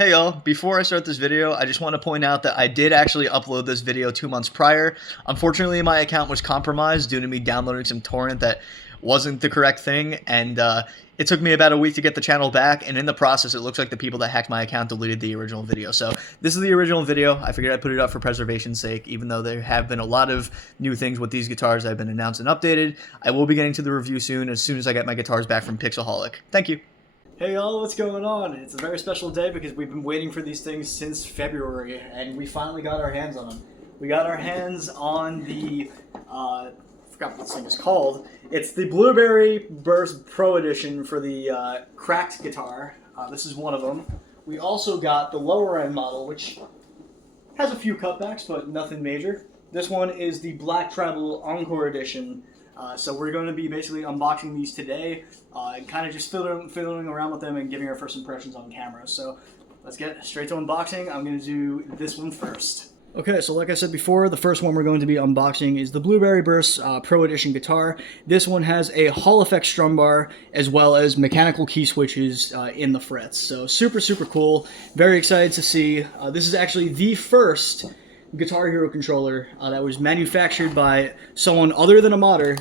Hey y'all, before I start this video, I just want to point out that I did actually upload this video 2 months prior. Unfortunately, my account was compromised due to me downloading some torrent that wasn't the correct thing, and it took me about a week to get the channel back, and in the process, it looks like the people that hacked my account deleted the original video. So this is the original video. I figured I'd put it up for preservation's sake, even though there have been a lot of new things with these guitars that have been announced and updated. I will be getting to the review soon as I get my guitars back from Pixelholic. Thank you. Hey y'all, what's going on? It's a very special day because we've been waiting for these things since February, and we finally got our hands on them. We got our hands on the, I forgot what this thing is called. It's the Blueberry Burst Pro Edition for the cracked guitar. This is one of them. We also got the lower end model, which has a few cutbacks, but nothing major. This one is the Black Treble Encore Edition. So we're going to be basically unboxing these today and kind of just fiddling around with them and giving our first impressions on camera. So let's get straight to unboxing. I'm going to do this one first. Okay, so like I said before, the first one we're going to be unboxing is the Blueberry Burst Pro Edition guitar. This one has a Hall effect strum bar as well as mechanical key switches in the frets. So super, super cool. Very excited to see. This is actually the first Guitar Hero controller that was manufactured by someone other than a modder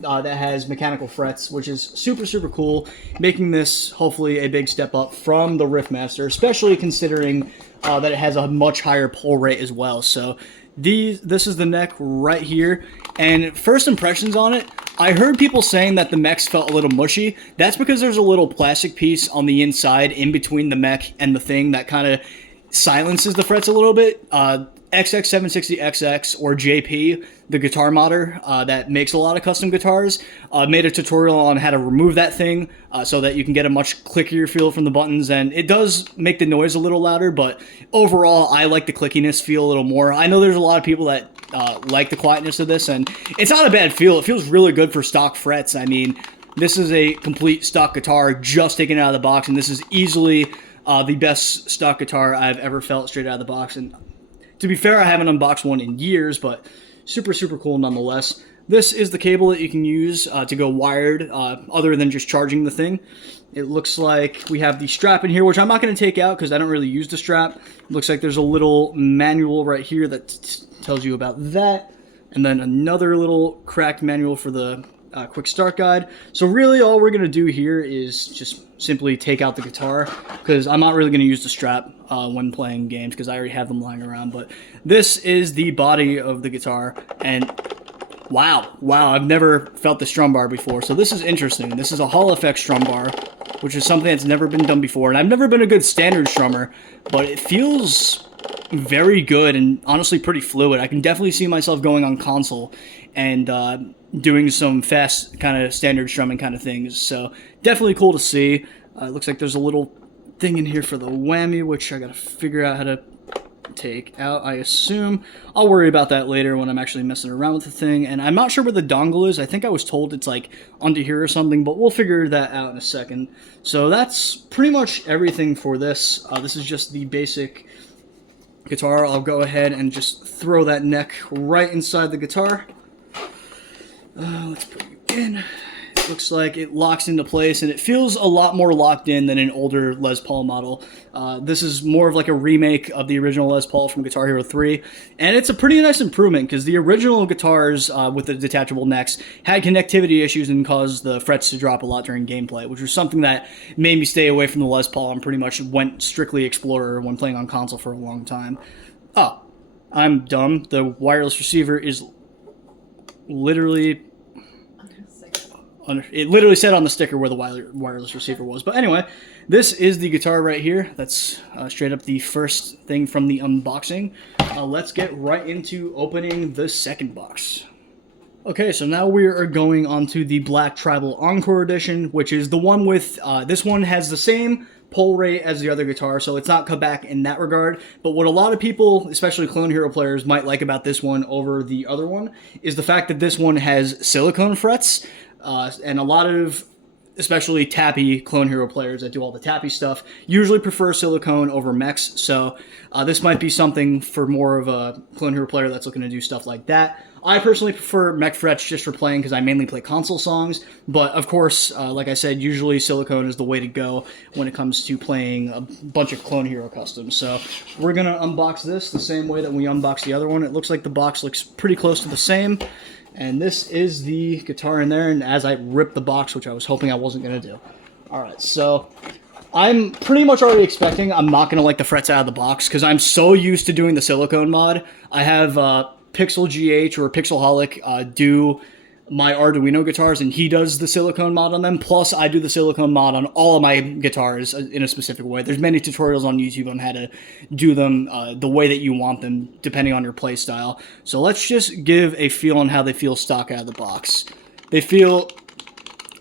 that has mechanical frets, which is super, super cool, making this hopefully a big step up from the Riffmaster, especially considering that it has a much higher pull rate as well. So this is the neck right here, and first impressions on it, I heard people saying that the mechs felt a little mushy. That's because there's a little plastic piece on the inside in between the mech and the thing that kind of silences the frets a little bit. XX760XX or JP, the guitar modder that makes a lot of custom guitars, made a tutorial on how to remove that thing so that you can get a much clickier feel from the buttons, and it does make the noise a little louder, but overall I like the clickiness feel a little more. I know there's a lot of people that like the quietness of this, and it's not a bad feel. It feels really good for stock frets. I mean, this is a complete stock guitar just taken out of the box, and this is easily the best stock guitar I've ever felt straight out of the box. And to be fair, I haven't unboxed one in years, but super, super cool nonetheless. This is the cable that you can use to go wired other than just charging the thing. It looks like we have the strap in here, which I'm not going to take out because I don't really use the strap. It looks like there's a little manual right here that tells you about that. And then another little cracked manual for the quick start guide. So really all we're going to do here is just simply take out the guitar, because I'm not really going to use the strap when playing games because I already have them lying around. But this is the body of the guitar, and wow, I've never felt the strum bar before, so this is interesting. This is a Hall effect strum bar, which is something that's never been done before, and I've never been a good standard strummer, but it feels very good and honestly pretty fluid. I can definitely see myself going on console and doing some fast kind of standard strumming kind of things, so definitely cool to see. It looks like there's a little thing in here for the whammy, which I gotta figure out how to take out, I assume. I'll worry about that later when I'm actually messing around with the thing, and I'm not sure where the dongle is. I think I was told it's like under here or something, but we'll figure that out in a second. So that's pretty much everything for this. This is just the basic guitar. I'll go ahead and just throw that neck right inside the guitar. Let's put you in. It looks like it locks into place, and it feels a lot more locked in than an older Les Paul model. This is more of like a remake of the original Les Paul from Guitar Hero 3, and it's a pretty nice improvement because the original guitars with the detachable necks had connectivity issues and caused the frets to drop a lot during gameplay, which was something that made me stay away from the Les Paul and pretty much went strictly Explorer when playing on console for a long time. Oh, I'm dumb. The wireless receiver is literally... It literally said on the sticker where the wireless receiver was. But anyway, this is the guitar right here. That's straight up the first thing from the unboxing. Let's get right into opening the second box. Okay, so now we are going on to the Black Tribal Encore Edition, which is the one with, this one has the same pull rate as the other guitar, so it's not cut back in that regard. But what a lot of people, especially Clone Hero players, might like about this one over the other one is the fact that this one has silicone frets. And a lot of especially tappy Clone Hero players that do all the tappy stuff, usually prefer silicone over mechs. So this might be something for more of a Clone Hero player that's looking to do stuff like that. I personally prefer mech frets just for playing because I mainly play console songs. But of course, like I said, usually silicone is the way to go when it comes to playing a bunch of Clone Hero customs. So we're going to unbox this the same way that we unboxed the other one. It looks like the box looks pretty close to the same. And this is the guitar in there, and as I rip the box, which I was hoping I wasn't going to do. Alright, so I'm pretty much already expecting I'm not going to like the frets out of the box, because I'm so used to doing the silicone mod. I have Pixel GH or Pixelholic do my Arduino guitars, and he does the silicone mod on them, plus I do the silicone mod on all of my guitars in a specific way. There's many tutorials on YouTube on how to do them the way that you want them, depending on your play style. So let's just give a feel on how they feel stock out of the box. They feel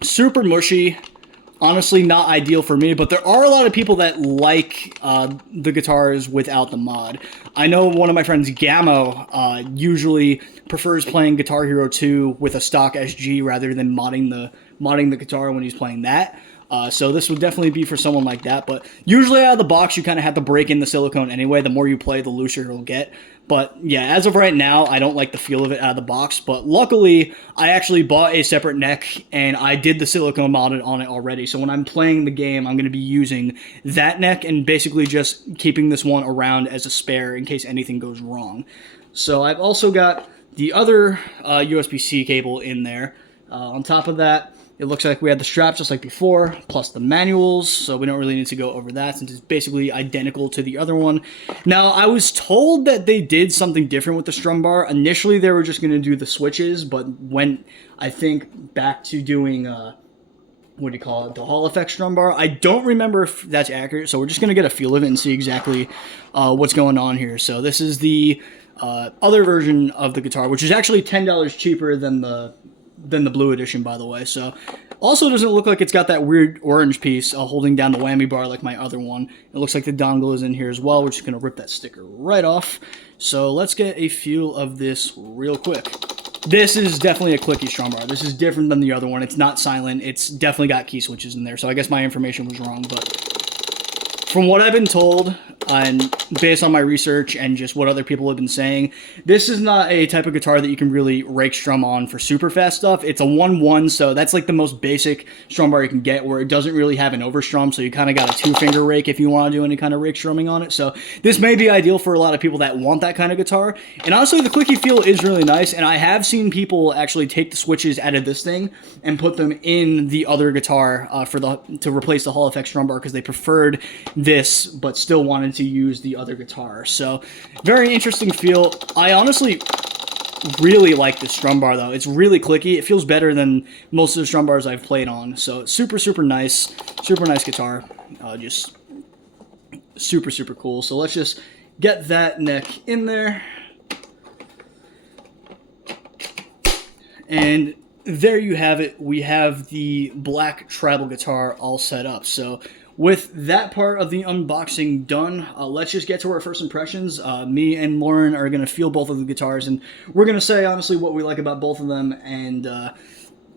super mushy. Honestly, not ideal for me, but there are a lot of people that like the guitars without the mod. I know one of my friends, Gammo, usually prefers playing Guitar Hero 2 with a stock SG rather than modding the guitar when he's playing that. So this would definitely be for someone like that. But usually out of the box, you kind of have to break in the silicone anyway. The more you play, the looser it'll get. But yeah, as of right now, I don't like the feel of it out of the box. But luckily, I actually bought a separate neck, and I did the silicone mod on it already. So when I'm playing the game, I'm going to be using that neck and basically just keeping this one around as a spare in case anything goes wrong. So I've also got the other USB-C cable in there. On top of that, it looks like we had the straps just like before, plus the manuals, so we don't really need to go over that since it's basically identical to the other one. Now, I was told that they did something different with the strum bar. Initially, they were just going to do the switches, but went, I think, back to doing, what do you call it, the Hall effect strum bar. I don't remember if that's accurate, so we're just going to get a feel of it and see exactly what's going on here. So this is the other version of the guitar, which is actually $10 cheaper than the blue edition, by the way. So also doesn't look like it's got that weird orange piece holding down the whammy bar like my other one. It looks like the dongle is in here as well. We're just going to rip that sticker right off. So let's get a feel of this real quick. This is definitely a clicky strum bar. This is different than the other one. It's not silent. It's definitely got key switches in there. So I guess my information was wrong, but from what I've been told, and based on my research and just what other people have been saying, this is not a type of guitar that you can really rake strum on for super fast stuff. It's a 1-1, so that's like the most basic strum bar you can get, where it doesn't really have an overstrum, so you kind of got a 2-finger rake if you want to do any kind of rake strumming on it. So this may be ideal for a lot of people that want that kind of guitar. And honestly, the clicky feel is really nice, and I have seen people actually take the switches out of this thing and put them in the other guitar to replace the Hall effect strum bar, because they preferred this but still wanted to use the other guitar. So very interesting feel. I honestly really like this strum bar though. It's really clicky. It feels better than most of the strum bars I've played on. So it's super nice guitar. Just super cool. So let's just get that neck in there. And there you have it. We have the black treble guitar all set up. So with that part of the unboxing done, let's just get to our first impressions. Me and Lauren are going to feel both of the guitars, and we're going to say, honestly, what we like about both of them, and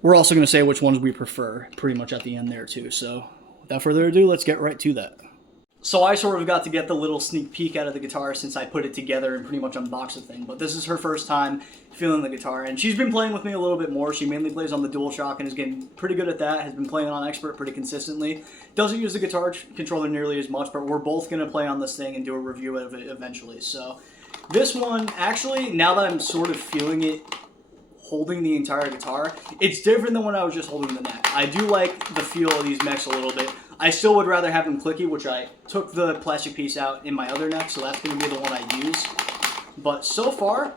we're also going to say which ones we prefer pretty much at the end there, too. So without further ado, let's get right to that. So I sort of got to get the little sneak peek out of the guitar since I put it together and pretty much unboxed the thing. But this is her first time feeling the guitar, and she's been playing with me a little bit more. She mainly plays on the DualShock and is getting pretty good at that. Has been playing on Expert pretty consistently. Doesn't use the guitar controller nearly as much, but we're both going to play on this thing and do a review of it eventually. So this one, actually, now that I'm sort of feeling it, holding the entire guitar, it's different than when I was just holding the neck. I do like the feel of these mechs a little bit. I still would rather have them clicky, which I took the plastic piece out in my other neck, so that's going to be the one I use. But so far,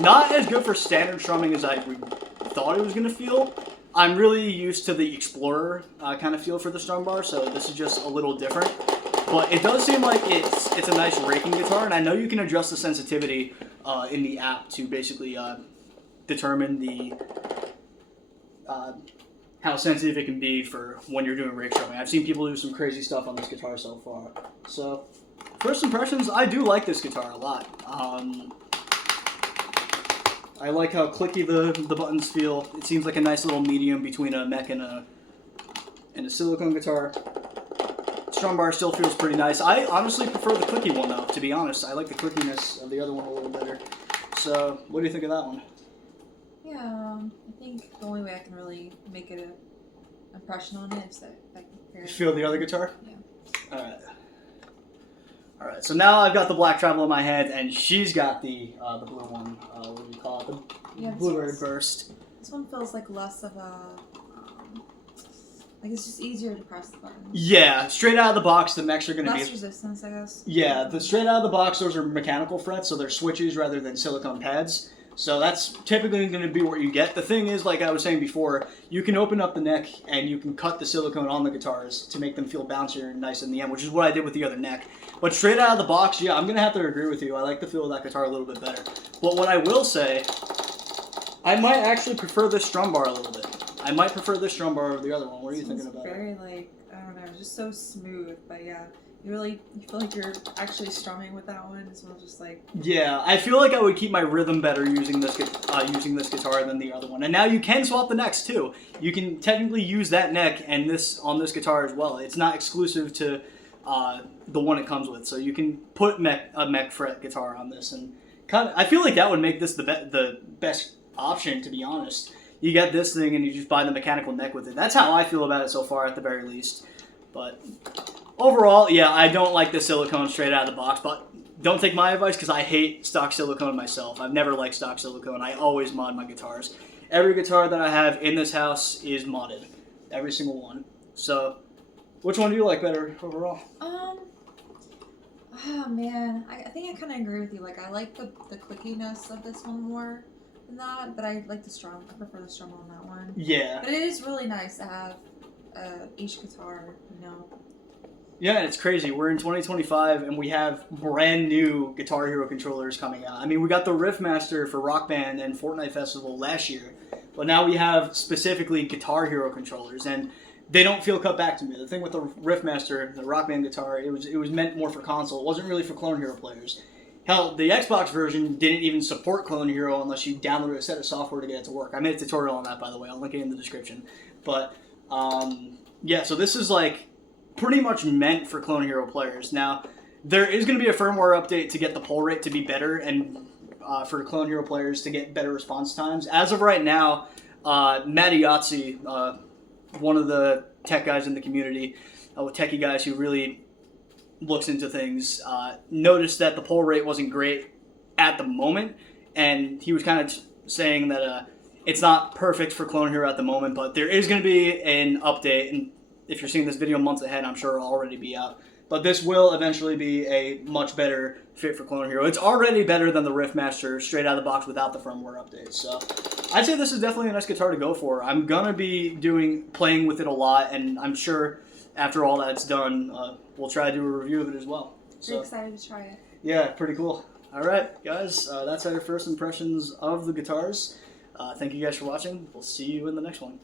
not as good for standard strumming as I thought it was going to feel. I'm really used to the Explorer kind of feel for the strum bar, so this is just a little different. But it does seem like it's a nice raking guitar, and I know you can adjust the sensitivity in the app to basically determine the how sensitive it can be for when you're doing rake strumming. I've seen people do some crazy stuff on this guitar so far. So, first impressions, I do like this guitar a lot. I like how clicky the buttons feel. It seems like a nice little medium between a mech and a silicone guitar. Strum bar still feels pretty nice. I honestly prefer the clicky one though, to be honest. I like the clickiness of the other one a little better. So, what do you think of that one? Yeah, I think the only way I can really make it an impression on it is that I can compare You it. feel the other guitar? Yeah. Alright. Alright, so now I've got the black treble in my head, and she's got the blue one. What do you call it? The Yeah, Blu-ray burst. This one feels like less of a, like it's just easier to press the button. Yeah, straight out of the box, the mechs are going to be... Less resistance, I guess. Yeah, the straight out of the box, those are mechanical frets, so they're switches rather than silicone pads. So that's typically going to be what you get. The thing is, like I was saying before, you can open up the neck and you can cut the silicone on the guitars to make them feel bouncier and nice in the end, which is what I did with the other neck. But straight out of the box, yeah, I'm going to have to agree with you. I like the feel of that guitar a little bit better. But what I will say, I might actually prefer this strum bar a little bit. I might prefer this strum bar over the other one. What are you thinking about it? Very, like, I don't know, just so smooth, but yeah. You feel like you're actually strumming with that one. It's more just like... Yeah, I feel like I would keep my rhythm better using this guitar than the other one. And now you can swap the necks too. You can technically use that neck and this on this guitar as well. It's not exclusive to the one it comes with. So you can put a mech fret guitar on this, and I feel like that would make this the best option, to be honest. You get this thing and you just buy the mechanical neck with it. That's how I feel about it so far, at the very least. But overall, yeah, I don't like the silicone straight out of the box, but don't take my advice because I hate stock silicone myself. I've never liked stock silicone. I always mod my guitars. Every guitar that I have in this house is modded. Every single one. So, which one do you like better overall? Oh man, I think I kind of agree with you. Like, I like the clickiness of this one more than that, but I like the strum. I prefer the strum on that one. Yeah. But it is really nice to have each guitar, you know. Yeah, and it's crazy. We're in 2025, and we have brand new Guitar Hero controllers coming out. I mean, we got the Riffmaster for Rock Band and Fortnite Festival last year, but now we have specifically Guitar Hero controllers, and they don't feel cut back to me. The thing with the Riffmaster, the Rock Band guitar, it was meant more for console. It wasn't really for Clone Hero players. Hell, the Xbox version didn't even support Clone Hero unless you downloaded a set of software to get it to work. I made a tutorial on that, by the way. I'll link it in the description. But, yeah, so this is like pretty much meant for Clone Hero players. Now, there is going to be a firmware update to get the pull rate to be better and for Clone Hero players to get better response times. As of right now, Matty Yahtzee, one of the tech guys in the community, techie guys who really looks into things, noticed that the pull rate wasn't great at the moment, and he was kind of saying that it's not perfect for Clone Hero at the moment, but there is going to be an update, and if you're seeing this video months ahead, I'm sure it'll already be out. But this will eventually be a much better fit for Clone Hero. It's already better than the Riffmaster straight out of the box without the firmware update. So I'd say this is definitely a nice guitar to go for. I'm gonna be playing with it a lot, and I'm sure after all that's done, we'll try to do a review of it as well. So Pretty excited to try it. yeah, pretty cool. All right, guys, that's our first impressions of the guitars. Thank you guys for watching. We'll see you in the next one.